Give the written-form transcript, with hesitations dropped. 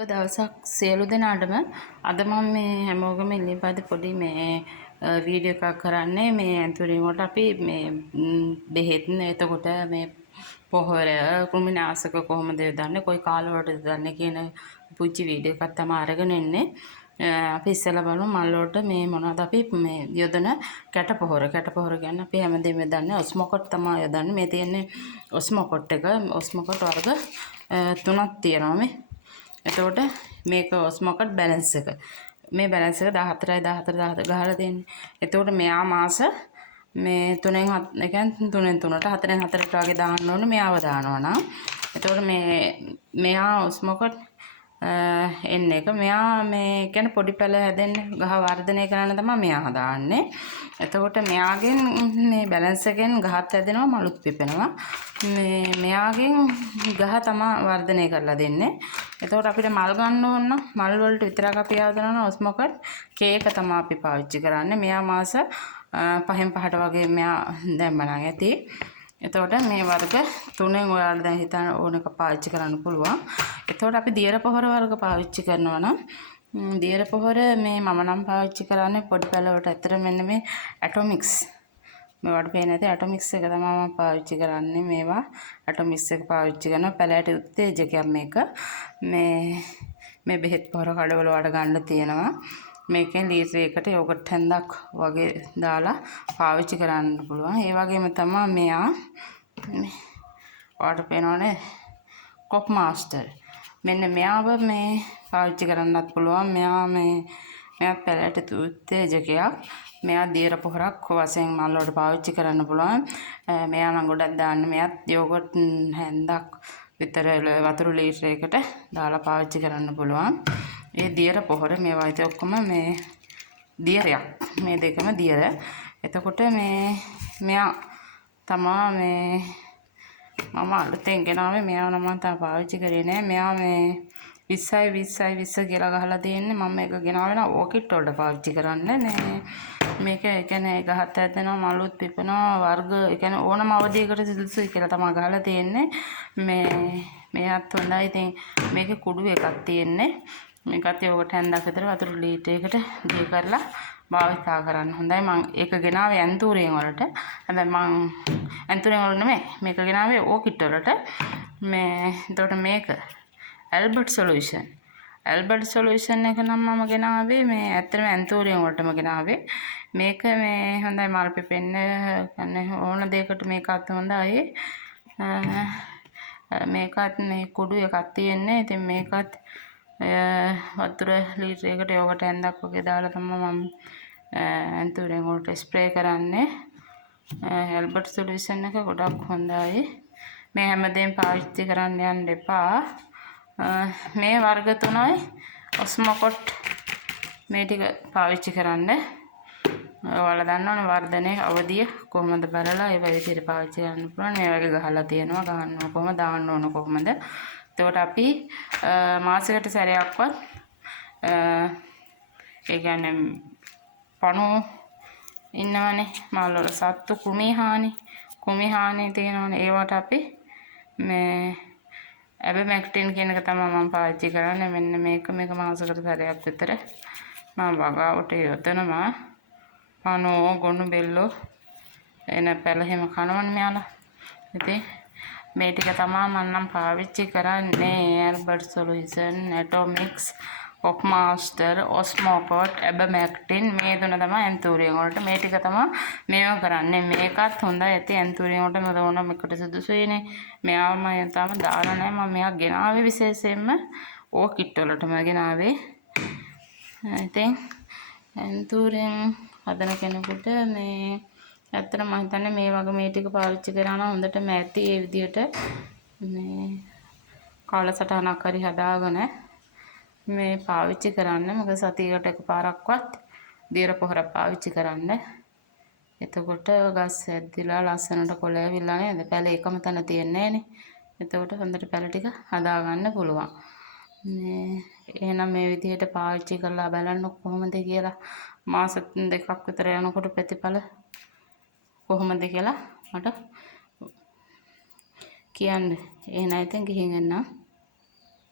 දවසක් සියලු දෙනාටම අද මම මේ හැමෝගම ඉල්ලීපද පොඩි මේ වීඩියෝ එකක් කරන්නේ මේ ඇන්තුරින් වලට අපි මේ බෙහෙත් එතකොට මේ පොහොර කුමිනාශක කොහොමද යොදන්නේ කොයි කාලවලටද යොදන්නේ කියන පුංචි වීඩියෝ එකක් තමයි අරගෙන ඉන්නේ. අපි ඉස්සෙල්ලා බලමු මල් වලට මේ මොනවද අපි මේ යොදන කැට පොහොර කියන්නේ අපි හැමදේම යොදන්නේ ඔස්මොකොට් තමයි යොදන්නේ. මේ තියෙන්නේ ඔස්මොකොට් එක. ඔස්මොකොට් වර්ග තුනක් තියෙනවා මේ. එතකොට මේක ඔස්මොකොට් බැලන්ස් එක. මේ බැලන්ස් එක 14 ගහලා දෙන්නේ. එතකොට මෙයා මාස මේ 3න් 7 ඒ කියන්නේ 3න් 3ට 4න් 4ට වගේ දාන්න ඕනේ මෙයාව දානවා නම්. එතකොට මෙයා ඔස්මොකොට් එන්න එක මෙයා මේ කියන්නේ පොඩි පැල හැදෙන්නේ ගහ වර්ධනය කරන්න තමයි මෙයා හදාන්නේ. එතකොට මෙයාගෙන් මේ බැලන්ස් එකෙන් ගහත් හැදෙනවා මලුත් පිපෙනවා. මෙයාගෙන් ගහ තමයි වර්ධනය කරලා දෙන්නේ. එතකොට අපිට මල් ගන්න ඕන නම් මල් වලට විතරක් අපි හදනවා ඔස්මොකොට් කේක තමයි අපි පාවිච්චි කරන්නේ. මෙයා මාස 5න් 5ට වගේ මෙයා දැම්මනම් ඇති. එතකොට මේ වර්ග තුනෙන් ඔයාලා දැන් හිතන ඕන එක පාවිච්චි කරන්න පුළුවන්. එතකොට අපි දියර පොහොර වර්ග පාවිච්චි කරනවා නම් දියර පොහොර මේ මම නම් පාවිච්චි කරන්නේ පොඩි පැලවට. ඇත්තට මෙන්න මේ ඇටොමික්ස් මේවට පේන ඇති ඇටොමික්ස් එක තමයි මම පාවිච්චි කරන්නේ. මේවා ඇටොමික්ස් එක පාවිච්චි කරන පැලයට උත්තේජකයක් මේක. මේ බෙහෙත් පොහොර කඩවල වල ගන්න තියෙනවා. මේකෙන් ලීටර් එකකට යෝගට් හැන්දක් වගේ දාලා පාවිච්චි කරන්න පුළුවන්. ඒ වගේම තමයි මෙයා ඔයාලට පේනවනේ කොප් මාස්ටර්. මෙන්න මෙයාව මේ පාවිච්චි කරන්නත් පුළුවන්. මෙයා පැලයට උත්තේජකයක්. මෙයා දියර පොහොරක් වශයෙන් මල් වලට පාවිච්චි කරන්න පුළුවන්. මෙයා නම් ගොඩක් දාන්න මෙයාත් යෝගට් හැන්දක් විතර වතුර ලීටර් එකකට දාලා පාවිච්චි කරන්න පුළුවන්. ඒ දියර පොහොර මේවා ඉතින් ඔක්කොම මේ දියරයක්. මේ දෙකම දියර. එතකොට මෙයා තමා මේ මම අලුතෙන් ගෙනාවේ මෙයාව නම් මම තාම පාවිච්චි කරේ නෑ. මෙයා මේ 20 කියලා ගහලා තියෙන්නේ. මම මේක ගෙනාවේ නම් ඕකිට් වලට පාවිච්චි කරන්න. මේක ඒ කියන්නේ ගහත් හැදෙනවා මලුත් පිපෙනවා වර්ග ඒ කියන්නේ ඕනම අවධියකට සුදුසුයි කියලා තමයි ගහලා තියෙන්නේ. මේත් හොඳයි. ඉතින් මේකේ කුඩු එකක් තියෙන්නේ. මේකත් යෝගට් හැන්දක් විතර වතුර ලීටර් එකකට දී කරලා භාවිතා කරන්න හොඳයි. මම ඒක ගෙනාවේ ඇන්තූරියෙන් වලට. හැබැයි මම ඇන්තූරියෙන් වල නෙමෙයි මේක ගෙනාවේ ඕකිට් වලට. එතකොට මේක ඇල්බර්ට් සොලියුෂන් එක නම් මම ගෙනාවේ මේ ඇත්තටම ඇන්තූරියෙන් වලටම ගෙනාවේ. මේක මේ හොඳයි මල් පිපෙන්න කියන්නේ ඕන දෙයකට මේකත් හොඳයි. මේකත් මේ කුඩු එකක් තියෙන්නේ. ඉතින් මේකත් වතුර ලීටර් එකකට යෝගට් හැන්දක් වගේ දාලා තමයි මම ඇන්තූරියෙන් වලට ස්ප්‍රේ කරන්නේ. ඇල්බර්ට් සොලියුෂන් එක ගොඩක් හොඳයි. මේ හැමදේම පාවිච්චි කරන්න යන්න එපා. මේ වර්ග තුනයි ඔස්මොකොට් මේ ටික පාවිච්චි කරන්න. ඔයාලා දන්නවනේ වර්ධනයේ අවධිය කොහොමද බලලා ඒ විදිහට පාවිච්චි කරන්න පුළුවන්. මේ වගේ ගහලා තියෙනවා. ගහන්න කොහොමද දාන්න ඕන කොහොමද. එතකොට අපි මාසයකට සැරයක්වත් ඒ කියන්නේ පණු ඉන්නවනේ මල් වල සත්තු කුමි හානි තියෙනවනේ. ඒවට අපි මේ ඇබමැක්ටින් කියන එක තමයි මම පාවිච්චි කරන්නේ. මෙන්න මේක මාසයකට සැරයක් විතර මම වගාවට යොදනවා. පණුවෝ ගොනු බෙල්ලෝ එන පැල හැම කනවනේ මෙයාලා. ඉතින් මේ ටික තමයි මම නම් පාවිච්චි කරන්නේ. ඇල්බර්ට් සොලියුෂන්, ඇටොමික්ස්, කොප් මාස්ටර්, ඔස්මොකොට්, ඇබමැක්ටින් මේ තුන තමයි ඇන්තූරියෙන් වලට. මේ ටික තමයි මේව කරන්නේ. මේකත් හොඳයි ඇති ඇන්තූරියෙන් වලට මොන එකට සුදුසුයිනේ. මෙයාව මම තාම දාලා නැහැ. මම මෙයා ගෙනාවේ විශේෂයෙන්ම ඕකිට් වලටම ගෙනාවේ. ඉතින් ඇන්තූරියෙන් හදන කෙනෙකුට මේ ඇත්තට මම හිතන්නේ මේ වගේ මේ ටික පාවිච්චි කරා නම් හොඳටම ඇති. ඒ විදිහට මේ කාලසටහනක් හරි හදාගෙන මේ පාවිච්චි කරන්න. මොකද සතියකට එකපාරක්වත් දියර පොහොර පාවිච්චි කරන්න. එතකොට ගස් ඇද්දිලා ලස්සනට කොළ ඇවිල්ලා නේද? පැල එකම තැන තියන්නේ නෑනේ. එතකොට හොඳට පැල ටික හදාගන්න පුළුවන්. එහෙනම් මේ විදිහට පාවිච්චි කරලා බලන්න කොහොමද කියලා. මාස 2ක් විතර යනකොට ප්‍රතිඵල කොහොමද කියලා මට කියන්න. එහෙනම් ඉතින් ගිහින් එන්න.